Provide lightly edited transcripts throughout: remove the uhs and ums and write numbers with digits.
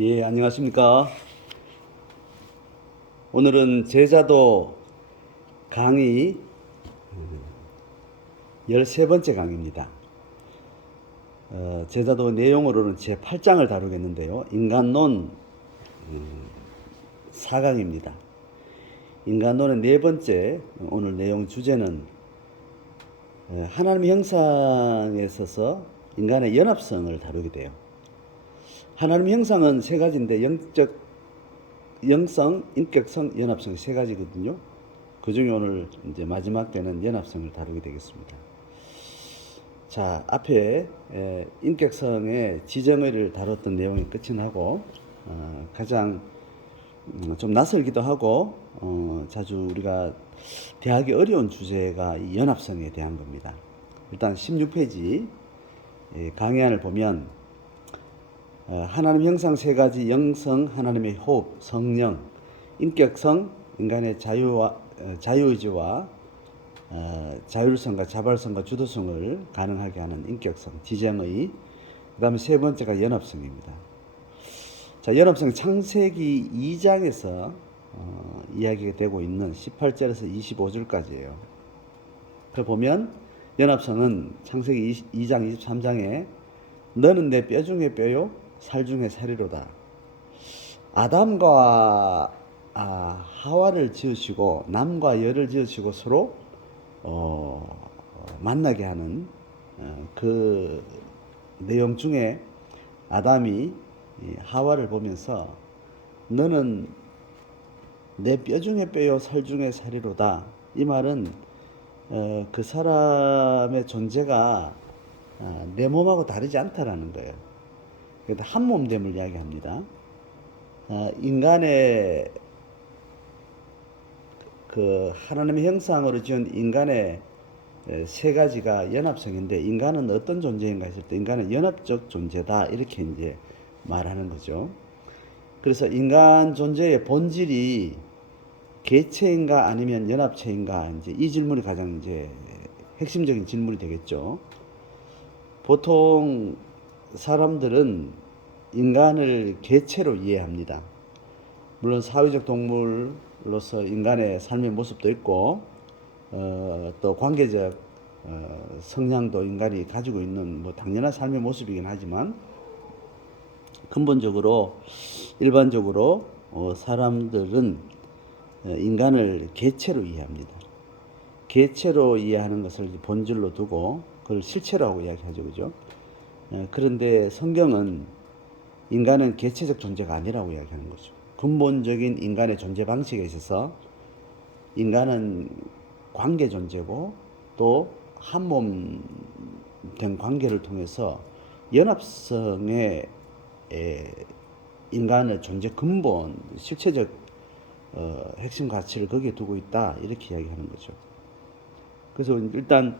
예, 안녕하십니까. 오늘은 제자도 강의 13번째 강의입니다. 제자도 내용으로는 제 8장을 다루겠는데요. 인간론 4강입니다. 인간론의 네 번째 오늘 내용 주제는 하나님의 형상에 있어서 인간의 연합성을 다루게 돼요. 하나님의 형상은 세 가지인데 영성, 인격성, 연합성 세 가지거든요. 그 중에 오늘 이제 마지막 때는 연합성을 다루게 되겠습니다. 자, 앞에 인격성의 지정의를 다뤘던 내용이 끝이 나고 가장 좀 낯설기도 하고 자주 우리가 대하기 어려운 주제가 이 연합성에 대한 겁니다. 일단 16페이지 강의안을 보면 하나님 형상 세 가지 영성, 하나님의 호흡, 성령, 인격성, 인간의 자유의지와 자율성과 자발성과 주도성을 가능하게 하는 인격성, 지정의. 그 다음에 세 번째가 연합성입니다. 자, 연합성 창세기 2장에서 이야기가 되고 있는 18절에서 25절까지예요. 그 보면 연합성은 창세기 2장 23장에 너는 내 뼈 중에 뼈요 살 중에 살이로다. 아담과 하와를 지으시고 남과 여를 지으시고 서로 만나게 하는 그 내용 중에 아담이 하와를 보면서 너는 내 뼈 중에 뼈요 살 중에 살이로다. 이 말은 그 사람의 존재가 내 몸하고 다르지 않다라는 거예요. 한 몸됨을 이야기합니다. 인간의 그 하나님의 형상으로 지은 인간의 세 가지가 연합성인데, 인간은 어떤 존재인가 했을 때 인간은 연합적 존재다 이렇게 이제 말하는 거죠. 그래서 인간 존재의 본질이 개체인가 아니면 연합체인가, 이제 이 질문이 가장 이제 핵심적인 질문이 되겠죠. 보통 사람들은 인간을 개체로 이해합니다. 물론 사회적 동물로서 인간의 삶의 모습도 있고 또 관계적 성향도 인간이 가지고 있는 뭐 당연한 삶의 모습이긴 하지만, 근본적으로 일반적으로 사람들은 인간을 개체로 이해합니다. 개체로 이해하는 것을 본질로 두고 그걸 실체라고 이야기하죠, 그죠? 그런데 성경은 인간은 개체적 존재가 아니라고 이야기하는 거죠. 근본적인 인간의 존재 방식에 있어서 인간은 관계 존재고, 또 한 몸 된 관계를 통해서 연합성의 인간의 존재 근본, 실체적 핵심 가치를 거기에 두고 있다 이렇게 이야기하는 거죠. 그래서 일단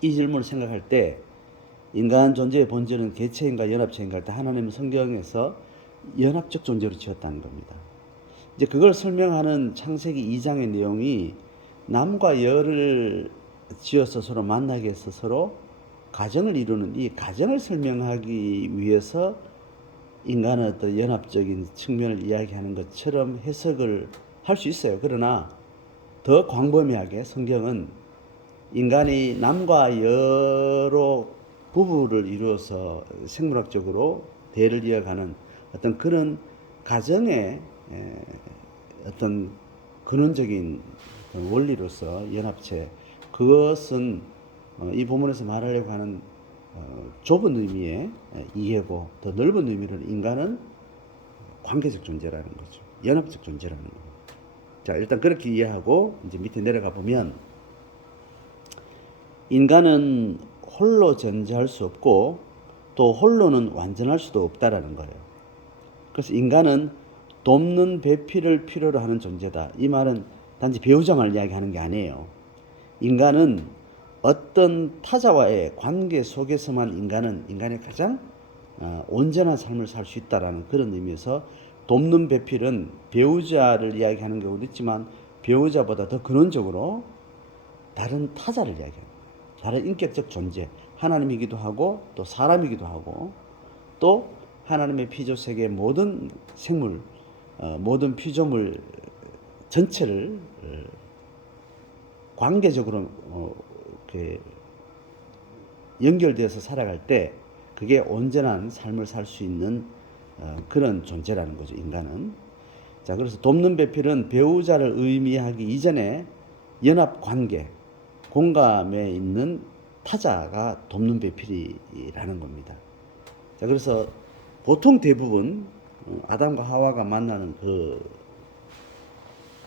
이 질문을 생각할 때 인간 존재의 본질은 개체인가 연합체인가 할 때 하나님은 성경에서 연합적 존재로 지었다는 겁니다. 이제 그걸 설명하는 창세기 2장의 내용이 남과 여를 지어서 서로 만나게 해서 서로 가정을 이루는 이 가정을 설명하기 위해서 인간의 어떤 연합적인 측면을 이야기하는 것처럼 해석을 할 수 있어요. 그러나 더 광범위하게 성경은 인간이 남과 여로 부부를 이루어서 생물학적으로 대를 이어가는 어떤 그런 가정의 어떤 근원적인 원리로서 연합체, 그것은 이 본문에서 말하려고 하는 좁은 의미의 이해고, 더 넓은 의미로는 인간은 관계적 존재라는 거죠. 연합적 존재라는 거죠. 자, 일단 그렇게 이해하고 이제 밑에 내려가 보면 인간은 홀로 존재할 수 없고 또 홀로는 완전할 수도 없다라는 거예요. 그래서 인간은 돕는 배필을 필요로 하는 존재다. 이 말은 단지 배우자만을 이야기하는 게 아니에요. 인간은 어떤 타자와의 관계 속에서만 인간의 가장 온전한 삶을 살 수 있다라는 그런 의미에서 돕는 배필은 배우자를 이야기하는 경우도 있지만, 배우자보다 더 근원적으로 다른 타자를 이야기합니다. 다른 인격적 존재, 하나님이기도 하고 또 사람이기도 하고 또 하나님의 피조 세계의 모든 생물, 모든 피조물 전체를 관계적으로 연결되어서 살아갈 때 그게 온전한 삶을 살 수 있는 그런 존재라는 거죠, 인간은. 자, 그래서 돕는 배필은 배우자를 의미하기 이전에 연합 관계, 공감에 있는 타자가 돕는 배필이라는 겁니다. 자, 그래서 보통 대부분 아담과 하와가 만나는 그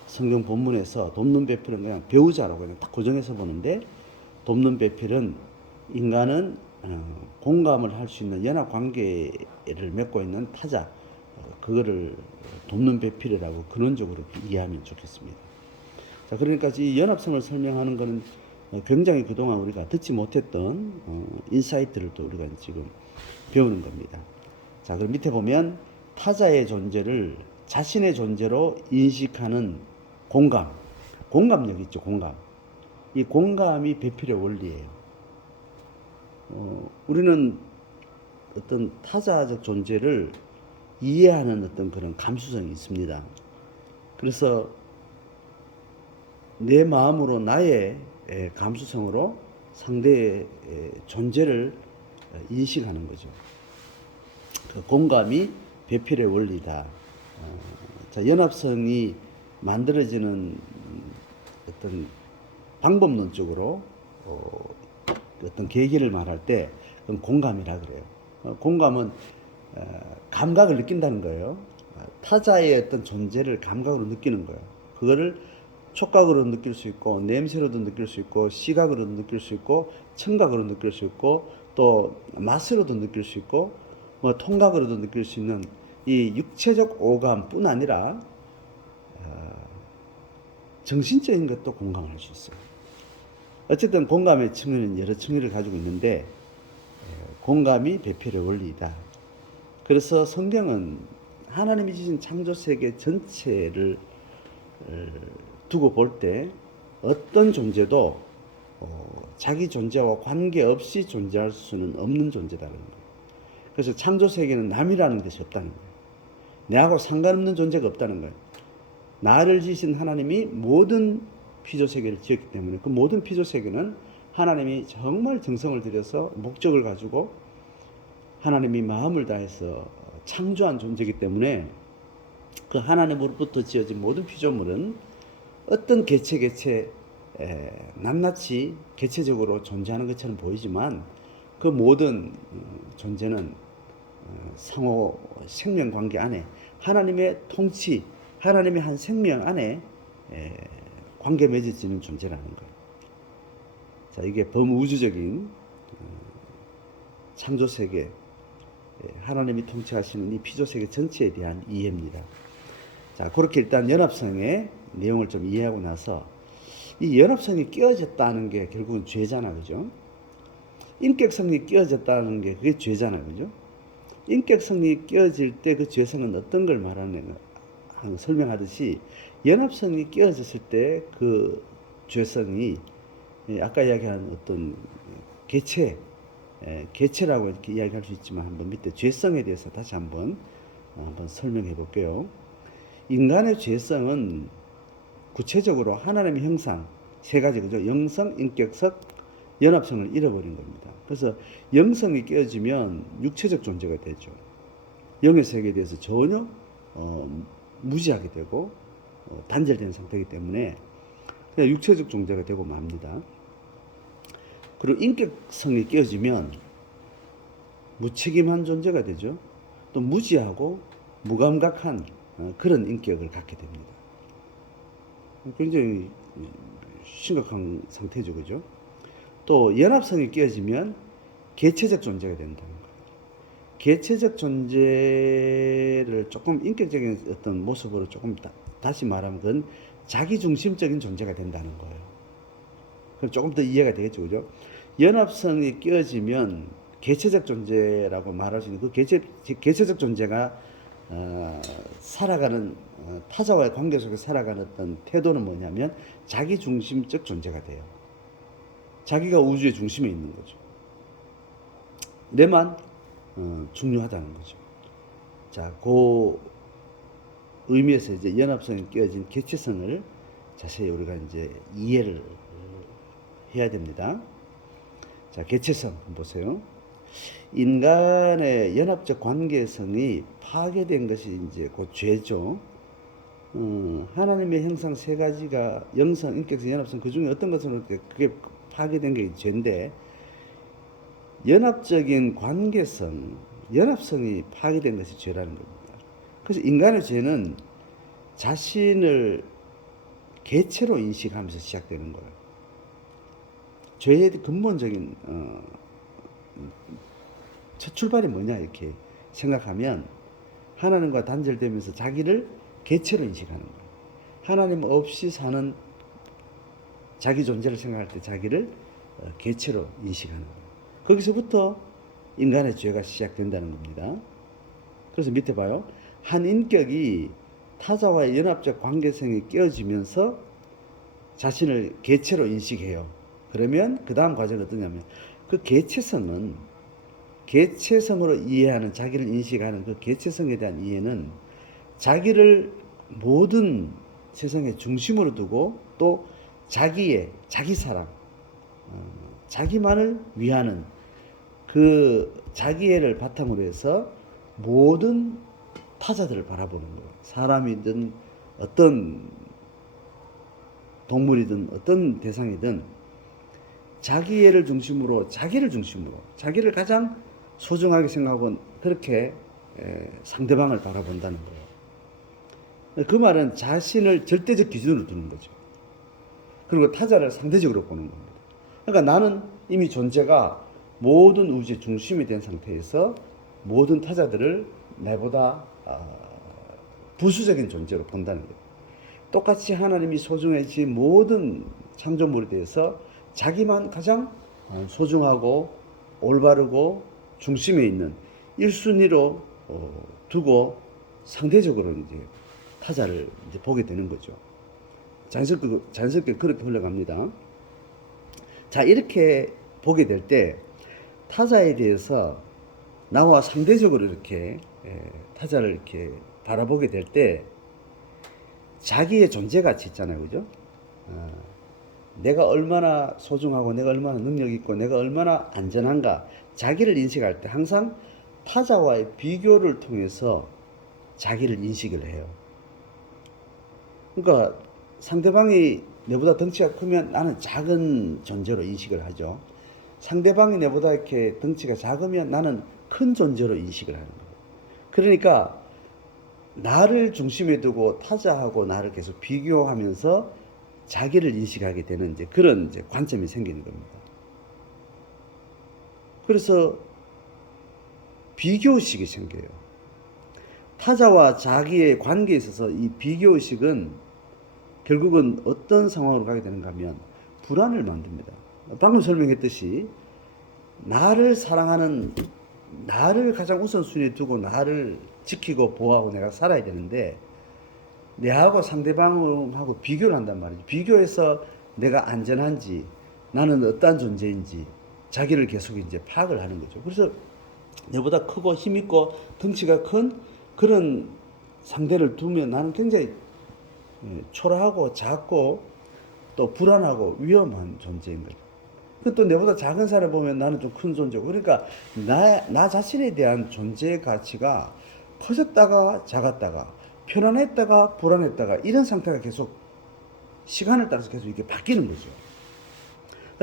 성경 본문에서 돕는 배필은 그냥 배우자라고 그냥 딱 고정해서 보는데, 돕는 배필은 인간은 공감을 할 수 있는 연합 관계를 맺고 있는 타자, 그거를 돕는 배필이라고 근원적으로 이해하면 좋겠습니다. 자, 그러니까 이 연합성을 설명하는 것은 굉장히 그동안 우리가 듣지 못했던 인사이트를 또 우리가 지금 배우는 겁니다. 자, 그럼 밑에 보면 타자의 존재를 자신의 존재로 인식하는 공감력 있죠, 공감. 이 공감이 배필의 원리예요. 우리는 어떤 타자적 존재를 이해하는 어떤 그런 감수성이 있습니다. 그래서 내 마음으로 나의 감수성으로 상대의 존재를 인식하는 거죠. 그 공감이 배필의 원리다. 자, 연합성이 만들어지는 어떤 방법론적으로 어떤 계기를 말할 때 그건 공감이라 그래요. 공감은 감각을 느낀다는 거예요. 타자의 어떤 존재를 감각으로 느끼는 거예요. 그거를 촉각으로 느낄 수 있고, 냄새로도 느낄 수 있고, 시각으로도 느낄 수 있고, 청각으로 느낄 수 있고, 또 맛으로도 느낄 수 있고, 뭐 통각으로도 느낄 수 있는 이 육체적 오감뿐 아니라 정신적인 것도 공감할 수 있어요. 어쨌든 공감의 측면은 여러 측면을 가지고 있는데, 공감이 배필의 원리이다. 그래서 성경은 하나님이 주신 창조 세계 전체를 두고 볼 때 어떤 존재도 자기 존재와 관계없이 존재할 수는 없는 존재다는 거예요. 그래서 창조 세계는 남이라는 것이 없다는 거예요. 내하고 상관없는 존재가 없다는 거예요. 나를 지으신 하나님이 모든 피조 세계를 지었기 때문에 그 모든 피조 세계는 하나님이 정말 정성을 들여서 목적을 가지고 하나님이 마음을 다해서 창조한 존재이기 때문에 그 하나님으로부터 지어진 모든 피조물은 어떤 개체 낱낱이 개체적으로 존재하는 것처럼 보이지만 그 모든 존재는 상호 생명관계 안에 하나님의 통치, 하나님의 한 생명 안에 관계 맺어지는 존재라는 거예요. 자, 이게 범우주적인 창조세계, 하나님이 통치하시는 이 피조세계 전체에 대한 이해입니다. 자, 그렇게 일단 연합성의 내용을 좀 이해하고 나서 이 연합성이 끼어졌다는 게 결국은 죄잖아, 그죠? 인격성이 끼어졌다는 게 그게 죄잖아, 그죠? 인격성이 끼어질 때 그 죄성은 어떤 걸 말하는 설명하듯이 연합성이 끼어졌을 때 그 죄성이 아까 이야기한 어떤 개체라고 이렇게 이야기할 수 있지만 한번 밑에 죄성에 대해서 다시 한번 설명해 볼게요. 인간의 죄성은 구체적으로 하나님의 형상 세 가지, 그죠? 영성, 인격성, 연합성을 잃어버린 겁니다. 그래서 영성이 깨어지면 육체적 존재가 되죠. 영의 세계에 대해서 전혀 무지하게 되고 단절된 상태이기 때문에 그냥 육체적 존재가 되고 맙니다. 그리고 인격성이 깨어지면 무책임한 존재가 되죠. 또 무지하고 무감각한 그런 인격을 갖게 됩니다. 굉장히 심각한 상태죠, 그죠? 또 연합성이 깨어지면 개체적 존재가 된다는 거예요. 개체적 존재를 조금 인격적인 어떤 모습으로 조금 다시 말하면 그건 자기중심적인 존재가 된다는 거예요. 그럼 조금 더 이해가 되겠죠, 그죠? 연합성이 깨어지면 개체적 존재라고 말할 수 있는 그 개체적 존재가 살아가는 타자와의 관계 속에 살아가는 어떤 태도는 뭐냐면 자기중심적 존재가 돼요. 자기가 우주의 중심에 있는 거죠. 내만 중요하다는 거죠. 자, 그 의미에서 이제 연합성이 끼어진 개체성을 자세히 우리가 이제 이해를 해야 됩니다. 자, 개체성 보세요. 인간의 연합적 관계성이 파괴된 것이 이제 곧 죄죠. 하나님의 형상 세 가지가 영성, 인격성, 연합성 그 중에 어떤 것으로 그게 파괴된 게 죄인데 연합적인 관계성, 연합성이 파괴된 것이 죄라는 겁니다. 그래서 인간의 죄는 자신을 개체로 인식하면서 시작되는 거예요. 죄의 근본적인 첫 출발이 뭐냐 이렇게 생각하면 하나님과 단절되면서 자기를 개체로 인식하는 거예요. 하나님 없이 사는 자기 존재를 생각할 때 자기를 개체로 인식하는 거예요. 거기서부터 인간의 죄가 시작된다는 겁니다. 그래서 밑에 봐요. 한 인격이 타자와의 연합적 관계성이 깨어지면서 자신을 개체로 인식해요. 그러면 그 다음 과정은 어떠냐면 그 개체성은 개체성으로 이해하는 자기를 인식하는 그 개체성에 대한 이해는 자기를 모든 세상의 중심으로 두고 또 자기 사랑, 자기만을 위하는 그 자기애를 바탕으로 해서 모든 타자들을 바라보는 거예요. 사람이든 어떤 동물이든 어떤 대상이든 자기애를 중심으로 자기를 가장 소중하게 생각하고 그렇게 상대방을 바라본다는 거예요. 그 말은 자신을 절대적 기준으로 두는 거죠. 그리고 타자를 상대적으로 보는 겁니다. 그러니까 나는 이미 존재가 모든 우주의 중심이 된 상태에서 모든 타자들을 내보다 부수적인 존재로 본다는 거예요. 똑같이 하나님이 소중해진 모든 창조물에 대해서 자기만 가장 소중하고 올바르고 중심에 있는 1순위로 두고 상대적으로 이제 타자를 이제 보게 되는 거죠. 자연스럽게 그렇게 흘러갑니다. 자, 이렇게 보게 될 때 타자에 대해서 나와 상대적으로 이렇게 타자를 이렇게 바라보게 될 때 자기의 존재 가치 있잖아요, 그죠? 내가 얼마나 소중하고 내가 얼마나 능력 있고 내가 얼마나 안전한가 자기를 인식할 때 항상 타자와의 비교를 통해서 자기를 인식을 해요. 그러니까 상대방이 내보다 덩치가 크면 나는 작은 존재로 인식을 하죠. 상대방이 내보다 이렇게 덩치가 작으면 나는 큰 존재로 인식을 하는 거예요. 그러니까 나를 중심에 두고 타자하고 나를 계속 비교하면서 자기를 인식하게 되는 이제 그런 이제 관점이 생기는 겁니다. 그래서 비교의식이 생겨요. 타자와 자기의 관계에 있어서 이 비교의식은 결국은 어떤 상황으로 가게 되는가 하면 불안을 만듭니다. 방금 설명했듯이 나를 사랑하는 나를 가장 우선순위에 두고 나를 지키고 보호하고 내가 살아야 되는데 내하고 상대방하고 비교를 한단 말이죠. 비교해서 내가 안전한지 나는 어떠한 존재인지 자기를 계속 이제 파악을 하는 거죠. 그래서 내보다 크고 힘있고 덩치가 큰 그런 상대를 두면 나는 굉장히 초라하고 작고 또 불안하고 위험한 존재인 거죠. 또 내보다 작은 사람 보면 나는 좀 큰 존재고 그러니까 나 자신에 대한 존재의 가치가 커졌다가 작았다가 편안했다가 불안했다가 이런 상태가 계속 시간을 따라서 계속 이렇게 바뀌는 거죠.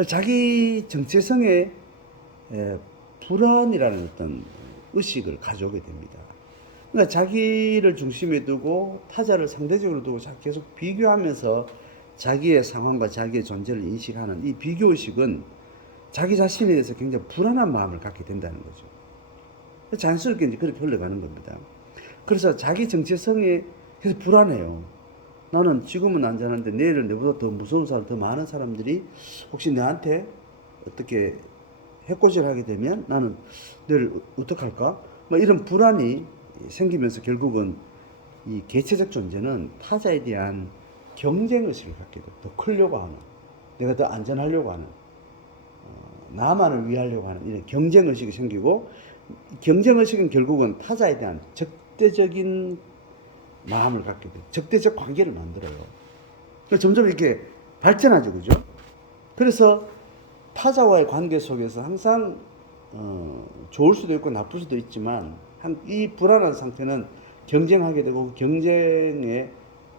자기 정체성에 불안이라는 어떤 의식을 가져오게 됩니다. 그러니까 자기를 중심에 두고 타자를 상대적으로 두고 계속 비교하면서 자기의 상황과 자기의 존재를 인식하는 이 비교의식은 자기 자신에 대해서 굉장히 불안한 마음을 갖게 된다는 거죠. 자연스럽게 이제 그렇게 흘러가는 겁니다. 그래서 자기 정체성에 계속 불안해요. 나는 지금은 안전한데 내일은 내보다 더 무서운 사람, 더 많은 사람들이 혹시 나한테 어떻게 해코지를 하게 되면 나는 내일 어떡할까? 뭐 이런 불안이 생기면서 결국은 이 개체적 존재는 타자에 대한 경쟁의식을 갖게 돼요. 더 크려고 하는, 내가 더 안전하려고 하는, 나만을 위하려고 하는 이런 경쟁의식이 생기고 경쟁의식은 결국은 타자에 대한 적대적인 마음을 갖게 돼요. 적대적 관계를 만들어요. 그래서 점점 이렇게 발전하죠, 그죠? 그래서 타자와의 관계 속에서 항상 좋을 수도 있고 나쁠 수도 있지만 이 불안한 상태는 경쟁하게 되고 그 경쟁의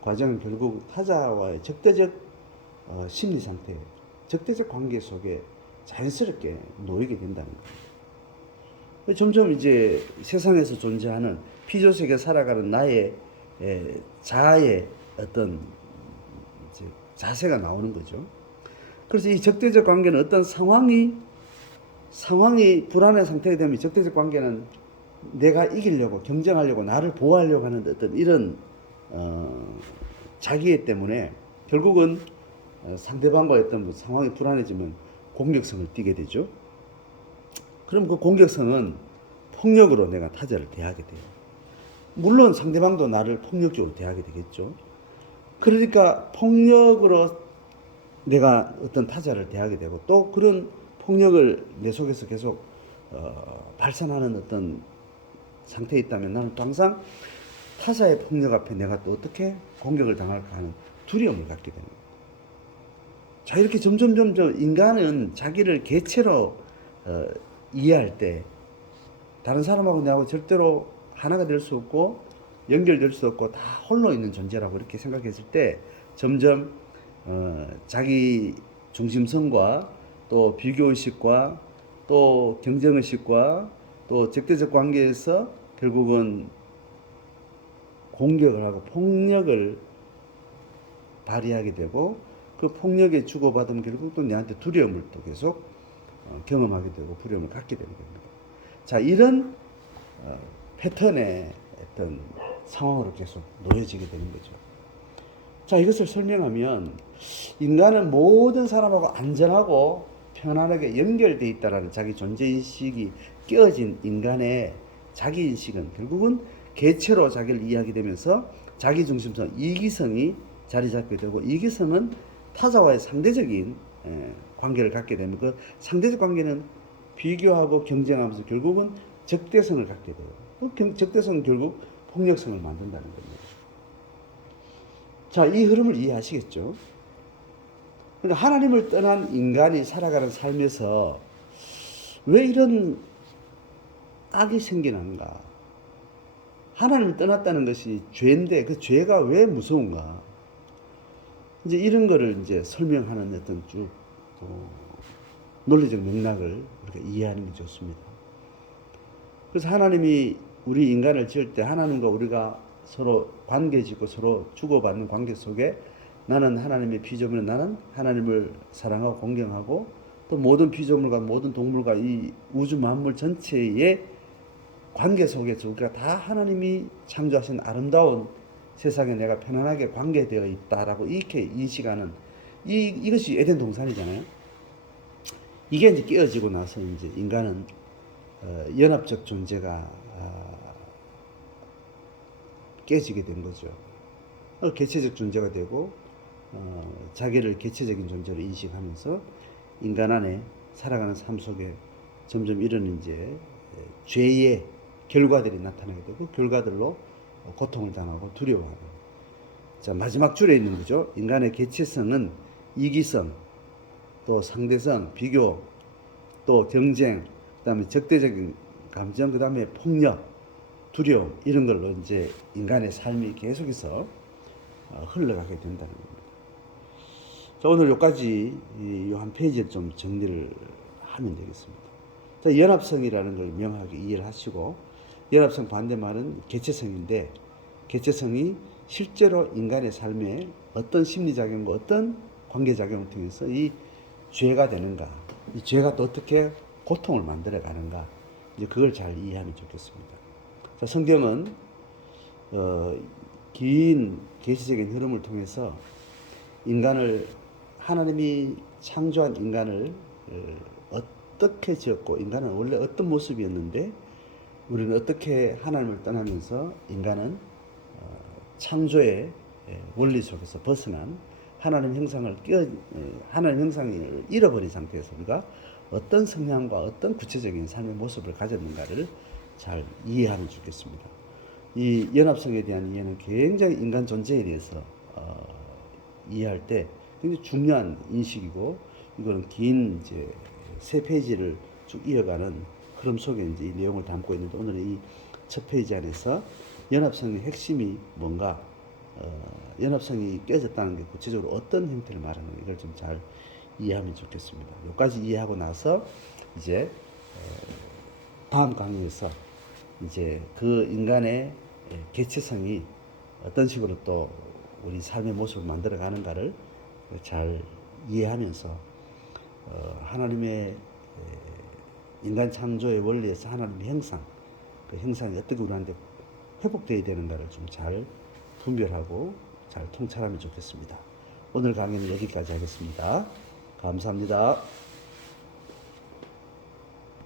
과정은 결국 타자와의 적대적 심리 상태, 적대적 관계 속에 자연스럽게 놓이게 된다는 거예요. 점점 이제 세상에서 존재하는 피조세계 살아가는 나의 자아의 어떤 이제 자세가 나오는 거죠. 그래서 이 적대적 관계는 어떤 상황이 불안한 상태가 되면 적대적 관계는 내가 이기려고 경쟁하려고 나를 보호하려고 하는 어떤 이런 자기애 때문에 결국은 상대방과의 어떤 상황이 불안해지면 공격성을 띠게 되죠. 그럼 그 공격성은 폭력으로 내가 타자를 대하게 돼요. 물론 상대방도 나를 폭력적으로 대하게 되겠죠. 그러니까 폭력으로 내가 어떤 타자를 대하게 되고 또 그런 폭력을 내 속에서 계속 발산하는 어떤 상태에 있다면 나는 항상 타자의 폭력 앞에 내가 또 어떻게 공격을 당할까 하는 두려움을 갖게 되는 거예요. 자, 이렇게 점점 인간은 자기를 개체로 이해할 때 다른 사람하고 내하고 절대로 하나가 될 수 없고 연결될 수 없고 다 홀로 있는 존재라고 이렇게 생각했을 때 점점 자기 중심성과 또 비교의식과 또 경쟁의식과 또 적대적 관계에서 결국은 공격을 하고 폭력을 발휘하게 되고 그 폭력에 주고받으면 결국 또 내한테 두려움을 또 계속 경험하게 되고 두려움을 갖게 되는 겁니다. 자, 이런 패턴의 어떤 상황으로 계속 놓여지게 되는 거죠. 자, 이것을 설명하면 인간은 모든 사람하고 안전하고 편안하게 연결되어 있다라는 자기 존재인식이 깨어진 인간의 자기인식은 결국은 개체로 자기를 이해하게 되면서 자기중심성, 이기성이 자리 잡게 되고 이기성은 타자와의 상대적인 관계를 갖게 되면 그 상대적 관계는 비교하고 경쟁하면서 결국은 적대성을 갖게 돼요. 그 적대성은 결국 폭력성을 만든다는 겁니다. 자, 이 흐름을 이해하시겠죠? 그러니까 하나님을 떠난 인간이 살아가는 삶에서 왜 이런 악이 생기는가? 하나님을 떠났다는 것이 죄인데 그 죄가 왜 무서운가? 이제 이런 거를 이제 설명하는 어떤 쭉 논리적 맥락을 우리가 이해하는 게 좋습니다. 그래서 하나님이 우리 인간을 지을 때 하나님과 우리가 서로 관계 짓고 서로 주고받는 관계 속에 나는 하나님의 피조물이고 나는 하나님을 사랑하고 공경하고 또 모든 피조물과 모든 동물과 이 우주 만물 전체의 관계 속에서 우리가 다 하나님이 창조하신 아름다운 세상에 내가 편안하게 관계되어 있다라고 이렇게 인식하는 이것이 에덴 동산이잖아요. 이게 이제 깨어지고 나서 이제 인간은 연합적 존재가 깨지게 된 거죠. 개체적 존재가 되고 자기를 개체적인 존재로 인식하면서 인간 안에 살아가는 삶 속에 점점 이런 이제 죄의 결과들이 나타나게 되고 결과들로 고통을 당하고 두려워하고. 자, 마지막 줄에 있는 거죠. 인간의 개체성은 이기성, 또 상대성, 비교, 또 경쟁, 그다음에 적대적인 감정, 그다음에 폭력, 두려움 이런 걸로 이제 인간의 삶이 계속해서 흘러가게 된다는 겁니다. 자, 오늘 여기까지 이 한 페이지를 좀 정리를 하면 되겠습니다. 자, 연합성이라는 걸 명확하게 이해를 하시고 연합성 반대말은 개체성인데 개체성이 실제로 인간의 삶에 어떤 심리작용과 어떤 관계작용을 통해서 이 죄가 되는가, 이 죄가 또 어떻게 고통을 만들어 가는가, 이제 그걸 잘 이해하면 좋겠습니다. 자, 성경은 긴 계시적인 흐름을 통해서 인간을 하나님이 창조한 인간을 어떻게 지었고 인간은 원래 어떤 모습이었는데 우리는 어떻게 하나님을 떠나면서 인간은 창조의 원리 속에서 벗어난 하나님 형상을 하나님 형상을 잃어버린 상태에서 우리가 어떤 성향과 어떤 구체적인 삶의 모습을 가졌는가를 잘 이해하면 좋겠습니다. 이 연합성에 대한 이해는 굉장히 인간 존재에 대해서 이해할 때 굉장히 중요한 인식이고, 이거는 긴 이제 세 페이지를 쭉 이어가는 흐름 속에 이제 이 내용을 담고 있는데, 오늘은 이 첫 페이지 안에서 연합성의 핵심이 뭔가, 연합성이 깨졌다는 게 구체적으로 어떤 형태를 말하는 가, 이걸 좀 잘 이해하면 좋겠습니다. 여기까지 이해하고 나서 이제 다음 강의에서 이제 그 인간의 개체성이 어떤 식으로 또 우리 삶의 모습을 만들어 가는가를 잘 이해하면서 하나님의 인간 창조의 원리에서 하나님의 형상, 그 형상이 어떻게 우리한테 회복되어야 되는가를 좀 잘 분별하고 잘 통찰하면 좋겠습니다. 오늘 강의는 여기까지 하겠습니다. 감사합니다.